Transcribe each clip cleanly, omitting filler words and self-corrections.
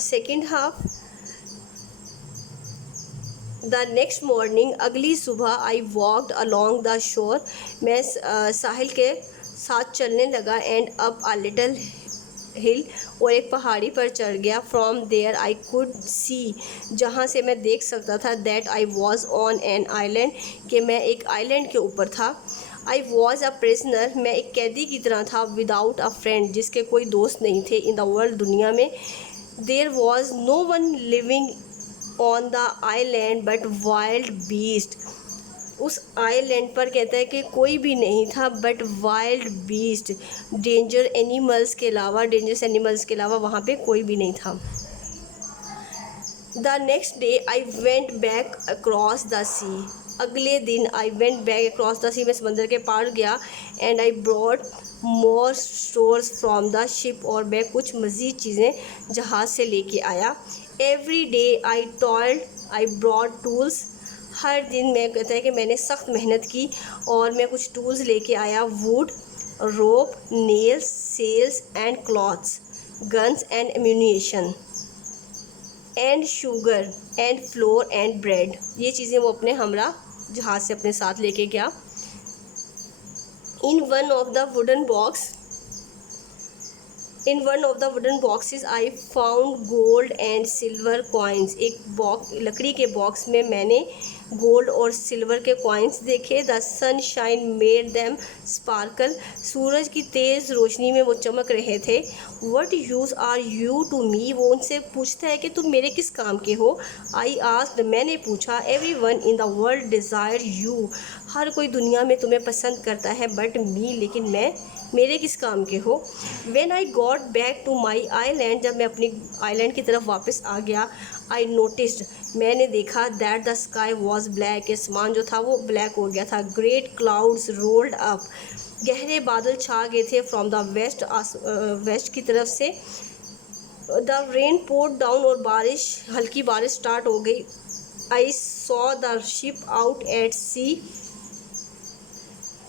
Second half the next morning, अगली सुबह I walked along the shore, मैं साहिल के साथ चलने लगा end up a little hill, और एक पहाड़ी पर चढ़ गया। From there I could see, जहाँ से मैं देख सकता था, that I was on an island, कि मैं एक आइलैंड के ऊपर था। आई वॉज अ प्रिजनर, मैं एक कैदी की तरह था, विदाउट अ फ्रेंड, जिसके कोई दोस्त नहीं थे, इन द वर्ल्ड, दुनिया में। There was no one living on the island but wild beast, उस आइलैंड पर कहता है कि कोई भी नहीं था but wild beast, dangerous animals के अलावा वहाँ पे कोई भी नहीं था। The next day I went back across the sea, अगले दिन I went back across the sea, मैं समंदर के पार गया, and I brought more stores from the ship, और मैं कुछ मज़ीद चीज़ें जहाज़ से लेके आया। Every day I toiled, I brought tools, हर दिन मैं कहता है कि मैंने सख्त मेहनत की और मैं कुछ टूल्स लेके आया। Wood, rope, nails, sails and clothes, guns and ammunition and sugar and flour and bread, ये चीज़ें वो अपने हमरा जहाज़ से अपने साथ लेके गया। In one of the wooden boxes I found gold and silver coins, एक बॉक्स, लकड़ी के बॉक्स में मैंने गोल्ड और सिल्वर के कॉइन्स देखे। The sunshine made them sparkle, सूरज की तेज़ रोशनी में वो चमक रहे थे। What use are you to me, वो उनसे पूछता है कि तुम मेरे किस काम के हो। आई आस्क्ड, मैंने पूछा। Everyone in the world desire you, हर कोई दुनिया में तुम्हें पसंद करता है, बट मी, लेकिन मैं, मेरे किस काम के हो। When I got back to my island, जब मैं अपनी आइलैंड की तरफ वापस आ गया, आई नोटिस्ड, मैंने देखा, that the sky was black, आसमान जो था वो ब्लैक हो गया था। ग्रेट क्लाउड्स रोल्ड अप, गहरे बादल छा गए थे। फ्रॉम द वेस्ट की तरफ से। द रेन पोर्ड डाउन, और हल्की बारिश स्टार्ट हो गई। I saw the ship out at sea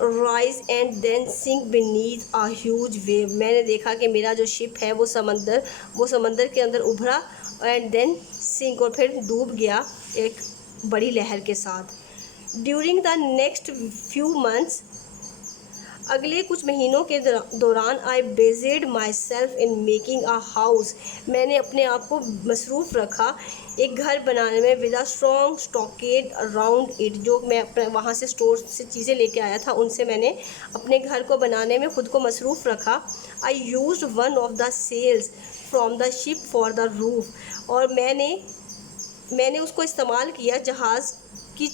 rise and then sink beneath a huge wave, मैंने देखा कि मेरा जो शिप है वो समंदर के अंदर उभरा, एंड देन सिंक, और फिर डूब गया एक बड़ी लहर के साथ। During the next few months, अगले कुछ महीनों के दौरान, I busied myself in making a house, मैंने अपने आप को मसरूफ़ रखा एक घर बनाने में। With a strong stockade around it, जो मैं अपने वहाँ से स्टोर से चीज़ें लेके आया था, उनसे मैंने अपने घर को बनाने में ख़ुद को मसरूफ़ रखा। I used one of the sails from the ship for the roof, और मैंने उसको इस्तेमाल किया, जहाज़ की,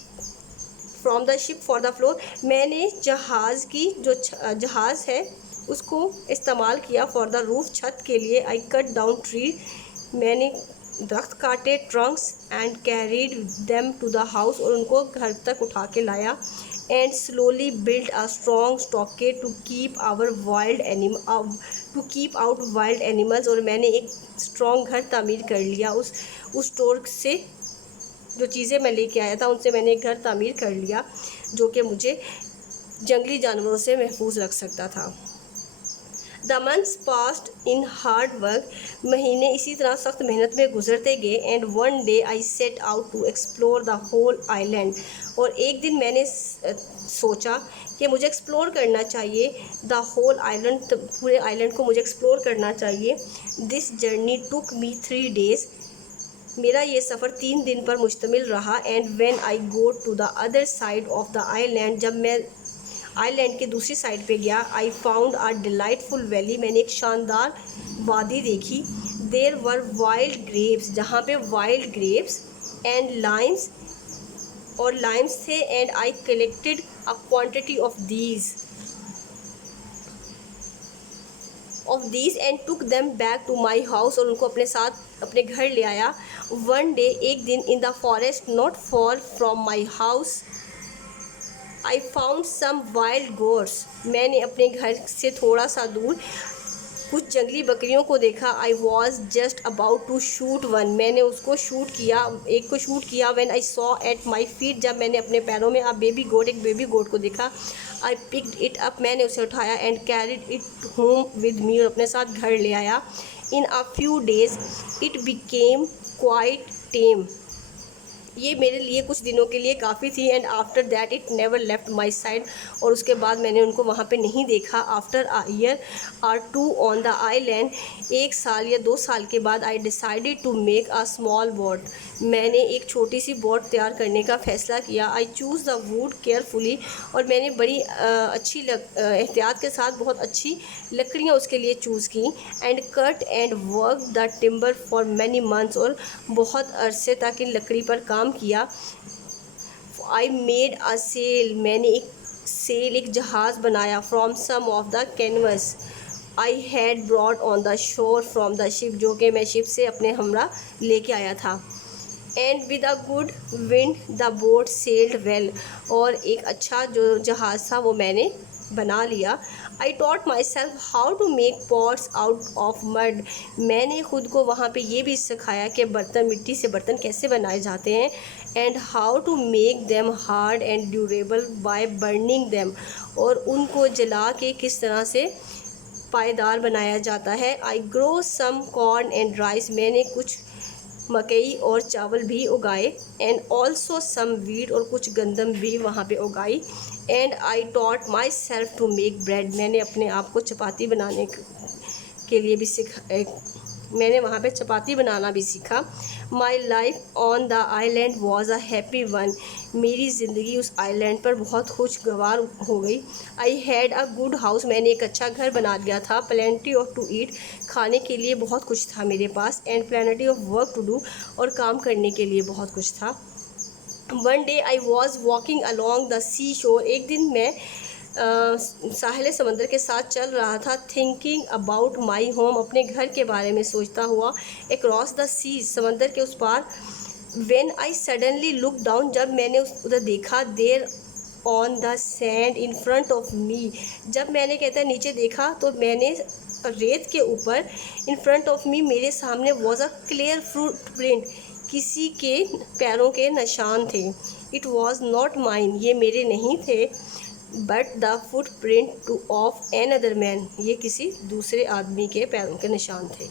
from the ship for the floor, मैंने जहाज़ की जो जहाज़ है उसको इस्तेमाल किया फॉर द रूफ, छत के लिए। आई कट डाउन ट्री, मैंने दरख्त काटे, trunks, and carried them to the house, और उनको घर तक उठा के लाया। And slowly build a strong stockade to keep out wild animals, और मैंने एक स्ट्रॉन्ग घर तामीर कर लिया उस स्टोर से, जो चीज़ें मैं लेके आया था उनसे मैंने एक घर तामीर कर लिया, जो कि मुझे जंगली जानवरों से महफूज रख सकता था। The months passed in hard work, महीने इसी तरह सख्त मेहनत में गुजरते गए। And one day I set out to explore the whole island, और एक दिन मैंने सोचा कि मुझे एक्सप्लोर करना चाहिए द होल आइलैंड, पूरे आइलैंड को मुझे एक्सप्लोर करना चाहिए। This journey took me 3 days, मेरा ये सफ़र 3 दिन पर मुश्तमिल रहा। And when I go to the other side of the island, जब मैं आइलैंड के दूसरी साइड पे गया, I found a delightful valley, मैंने एक शानदार वादी देखी। देयर वर वाइल्ड ग्रेप्स, जहाँ पे वाइल्ड ग्रेप्स एंड लाइम्स थे। And I collected a quantity of these and took them back to my house, और उनको अपने साथ अपने घर ले आया। वन डे, एक दिन, in the forest not far from my house, I found some wild goats, मैंने अपने घर से थोड़ा सा दूर कुछ जंगली बकरियों को देखा। I was just about to shoot one, मैंने उसको शूट किया, एक को शूट किया। When I saw at my feet, जब मैंने अपने पैरों में एक बेबी गोट को देखा। आई पिक्ड इट अप, मैंने उसे उठाया। And carried it home with me, और अपने साथ घर ले आया। In a few days it became quite tame. ये मेरे लिए कुछ दिनों के लिए काफ़ी थी। And after that it never left my side, और उसके बाद मैंने उनको वहाँ पे नहीं देखा। आफ्टर अ ईयर और 2 ऑन द आइलैंड, 1 साल या 2 साल के बाद, I decided to make a small boat, मैंने एक छोटी सी बोट तैयार करने का फ़ैसला किया। I choose the wood carefully, और मैंने बड़ी अच्छी एहतियात के साथ बहुत अच्छी लकड़ियाँ उसके लिए चूज़ की। And cut and work the timber for many months, और बहुत अरसे तक इन लकड़ी पर काम किया। आई मेड अ सेल, मैंने एक जहाज़ बनाया। From some of the canvas I had brought on the shore from the ship, जो कि मैं शिप से अपने हमरा लेके आया था। And with a good wind the boat sailed well, और एक अच्छा जो जहाज़ था वो मैंने बना लिया। I taught myself how to make pots out of mud, मैंने ख़ुद को वहाँ पे ये भी सिखाया कि मिट्टी से बर्तन कैसे बनाए जाते हैं। And how to make them hard and durable by burning them, और उनको जला के किस तरह से पायदार बनाया जाता है। I grow some corn and rice, मैंने कुछ मकई और चावल भी उगाए। एंड ऑल्सो सम वीट, और कुछ गंदम भी वहाँ पे उगाई। And I taught myself to make bread, मैंने अपने आप को चपाती बनाने के लिए भी मैंने वहाँ पे चपाती बनाना भी सीखा। My life on the island was a happy one, मेरी ज़िंदगी उस आइलैंड पर बहुत खुशगवार हो गई। I had a good house, मैंने एक अच्छा घर बना लिया था। प्लेंटी ऑफ टू ईट, खाने के लिए बहुत कुछ था मेरे पास। And plenty of work to do, और काम करने के लिए बहुत कुछ था। One day I was walking along the seashore, एक दिन मैं साहिल समंदर के साथ चल रहा था। थिंकिंग अबाउट माई होम, अपने घर के बारे में सोचता हुआ। अक्रॉस द सी, समंदर के उस पार। When I suddenly look down, जब मैंने उधर देखा। There on the sand in front of me, जब मैंने कहता है नीचे देखा तो मैंने रेत के ऊपर, इन फ्रंट ऑफ मी, मेरे सामने, was a clear foot print, किसी के पैरों के निशान थे। इट वॉज नॉट माइन, ये मेरे नहीं थे। But the footprint too of another man, ये किसी दूसरे आदमी के पैरों के निशान थे।